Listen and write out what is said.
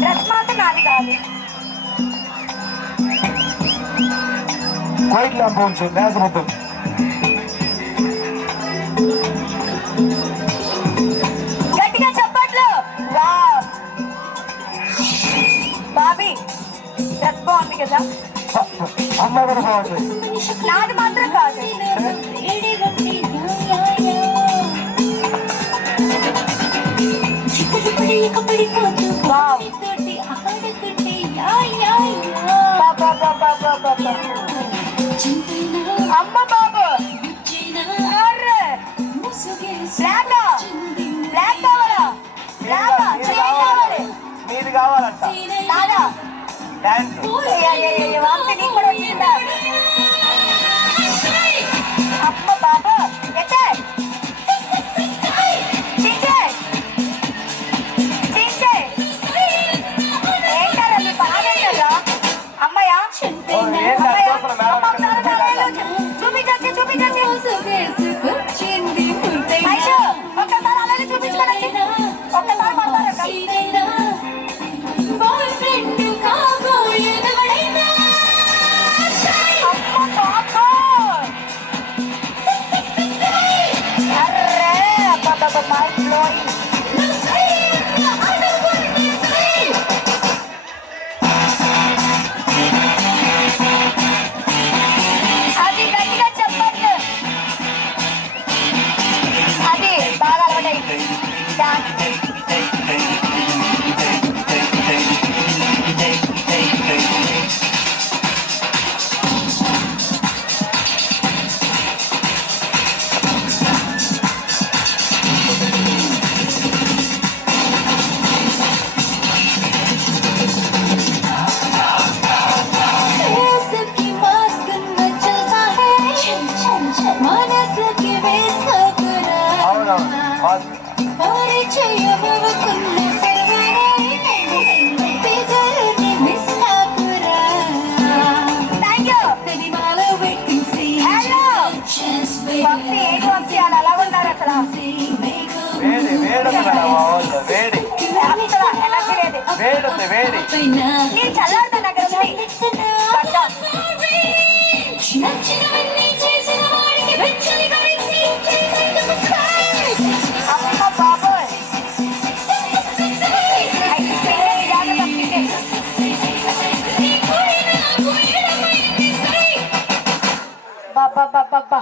Dress మాత్రం నాది కాదు వైట్ ల్యాంప్ ఉంచు నేస మొత్తం గట్టిగా చెప్పట్లు బాబీ డ్రెస్ బాగుంది కదా? అమ్మాయి కూడా బాగుంది నాది మాత్రం కాదు. అమ్మ బాబు అర్రే బ్లాక్ బ్లాక్ కావాలా బ్లాక్ చేయి కావాలి మీది కావాలంట నాదా డాన్స్ 哦，年代。Hot. వంశీ ఏంటి వంశీ అని అలా ఉన్నారు అసలు వేడి వేడి వేడి. అసలు ఎనర్జీ లేదు. వేడి వేడి. నేను చల్లారుతా దగ్గర. బాబా బాబా